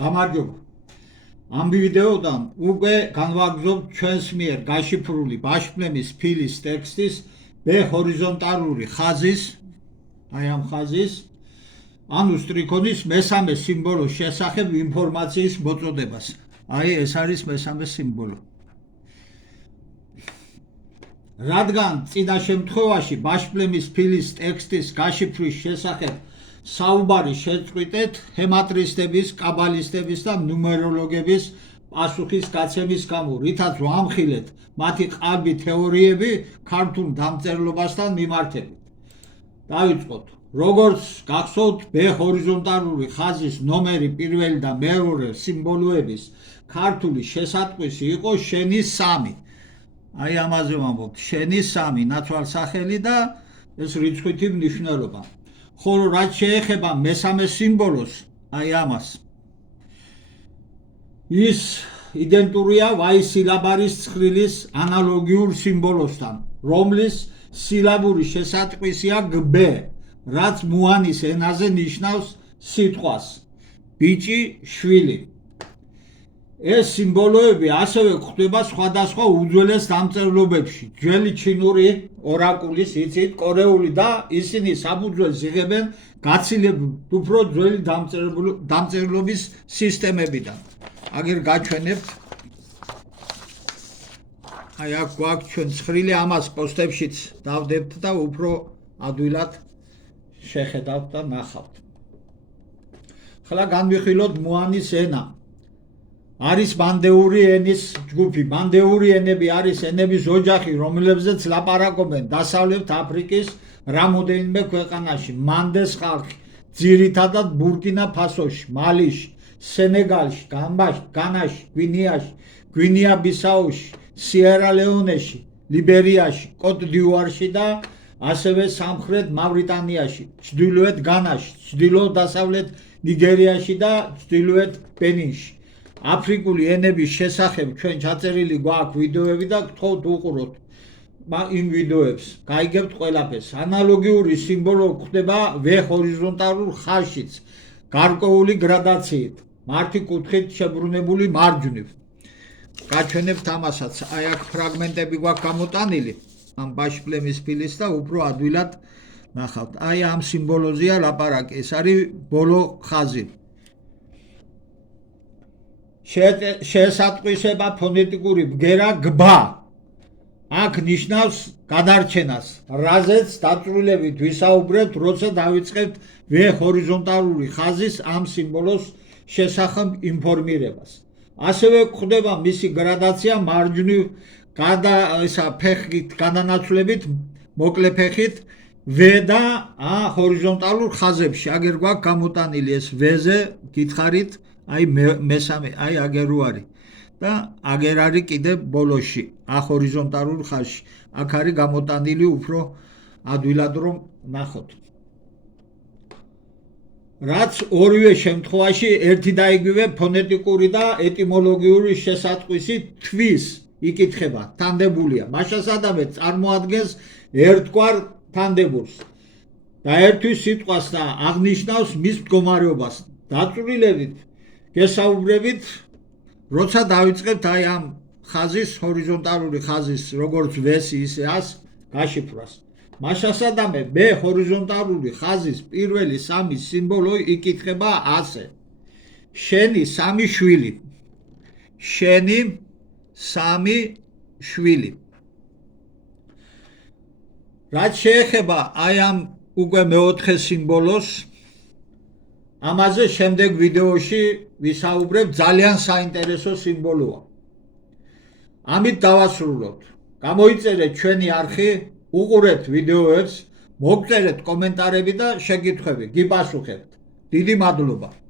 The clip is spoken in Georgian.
გამარჯობა. ამ ვიდეოდან უკვე განვაგრძობთ ჩვენს მიერ გაშიფრული ბაშფლემის ფილის ტექსტის ჰორიზონტალური ხაზის, აი ამ ხაზის, ანუ სტრიქონის მესამე სიმბოლოს შესახებ ინფორმაციის მოწოდებას. აი ეს არის მესამე სიმბოლო. რადგან წინა შემთხვევაში ბაშფლემის ფილის ტექსტის გაშიფრის შესახებ საუბარი შეწყვიტეთ ჰემატრისტების, კაბალისტების და ნუმეროლოგების პასუხის გაცემის გამო, რითაც ვამხილეთ მათი ყალბი თეორიები ქართულ დამწერლობასთან მიმართებით. დავიწყოთ. როგორც გახსოვთ, ჰორიზონტალური ხაზის ნომერი პირველი და მეორე სიმბოლოების ქართული შესატყვისი იყო შენი 3. აი ამაზე ვამბობთ, შენი 3 ნაცვალსახელი და ეს რიცხვითი მნიშვნელობა. ხოლო რაც შეეხება მესამე სიმბოლოს, აი ამას, ის იდენტურია ვაის სილაბარის ცხრილის ანალოგიურ სიმბოლოსთან, რომლის სილაბური შესატყვისია გბ, რაც მუანის ენაზე ნიშნავს სიტყვას ბიჭი, შვილი. ეს სიმბოლოები ასევე გვხვდება სხვადასხვა უძველეს დამწერლობებში. ძველი ჩინური ორაკულის, იცით, კორეული და ისინი საფუძველს იღებენ გაცილებულ უფრო ძველი დამწერლობის სისტემებიდან. აგერ გაჩვენებთ. აი აქ გვაქვს ჩვენ ცხრილი, ამას პოსტებშიც დავდებთ და უფრო ადვილად შეხედავთ და ნახავთ. ახლა განვიხილოთ მუანის ენა. არის მანდეური ენის ჯგუფი. მანდეური ენები არის ენების ოჯახი, რომლებზეც ლაპარაკობენ დასავლეთ აფრიკის რამოდენიმე ქვეყანაში. მანდეს ხალხი ძირითადად ბურკინა ფასოში, მალიში, სენეგალში, განაში, გვინეაში, გვინეა-ბისაუში, სიერა-ლეონეში, ლიბერიაში, კოტ-დიუარში და ასევე სამხრეთ მავრიტანიაში, ჩრდილოეთ განაში, ჩრდილო-დასავლეთ ნიგერიაში და ჩრდილოეთ ბენინში. აფრიკული ენების შესახებ ჩვენ ჩაწერილი გვაქვს ვიდეოები და გთხოვთ უყუროთ იმ ვიდეოებს, გაიგებთ ყველაფერს. ანალოგიური სიმბოლო გვხვდება ჰორიზონტალურ ხაზშიც, გარკვეული გრადაციით, მართი კუთხით შებრუნებული მარჯვნივ. გაჩვენებთ ამასაც. აი აქ ფრაგმენტები გვაქვს გამოტანილი ამ ბაშფლემის ფილის და უფრო ადვილად ნახავთ. აი ამ სიმბოლოზეა ლაპარაკი, ეს არის ბოლო ხაზი. შესატყვისება ფონეტიკური ბგერა გბა. აქ ნიშნავს გადარჩენას, რაზეც დაწვრილებით ვისაუბრებთ, როცა დავიწყებთ ჰორიზონტალური ხაზის ამ სიმბოლოს შესახებ ინფორმირებას. ასევე გვხვდება მისი გრადაცია მარჯვნივ ფეხით გადანაცვლებით, მოკლე ფეხით და ჰორიზონტალურ ხაზებში. აგერ გვაქვს გამოტანილი ეს ვ-ზე, გითხარით, აი მესამე, აი აგერ არის და აგერ არის კიდე ბოლოში, ჰორიზონტალურ ხაზში. აქ არის გამოტანილი უფრო ადვილად რომ ნახოთ. რაც ორივე შემთხვევაში ერთი და იგივე ფონეტიკური და ეტიმოლოგიური შესატყვისი თვის იკითხება, თანდებულია. მაშასადამე წარმოადგენს ერთგვარ თანდებულს და ერთვის სიტყვას და აღნიშნავს მის მდგომარეობას. დაწვრილებით გესაუბრებით, როცა დავიწყებთ აი ამ ხაზის, ჰორიზონტალური ხაზის, როგორც ვესი, ისე ას გაშიფრვას. მაშასადამე ჰორიზონტალური ხაზის პირველი 3 სიმბოლო იკითხება ასე. შენი 3 შვილი. შენი 3 შვილი. რაც შეეხება აი ამ უკვე მეოთხე სიმბოლოს, ამაზე შემდეგ ვიდეოში ვისაუბრებ, ძალიან საინტერესო სიმბოლოა. ამით დავასრულოთ. გამოიწერეთ ჩვენი არხი, უყურეთ ვიდეოებს, მოგწერეთ კომენტარები და შეკითხვები, გიპასუხებთ. დიდი მადლობა.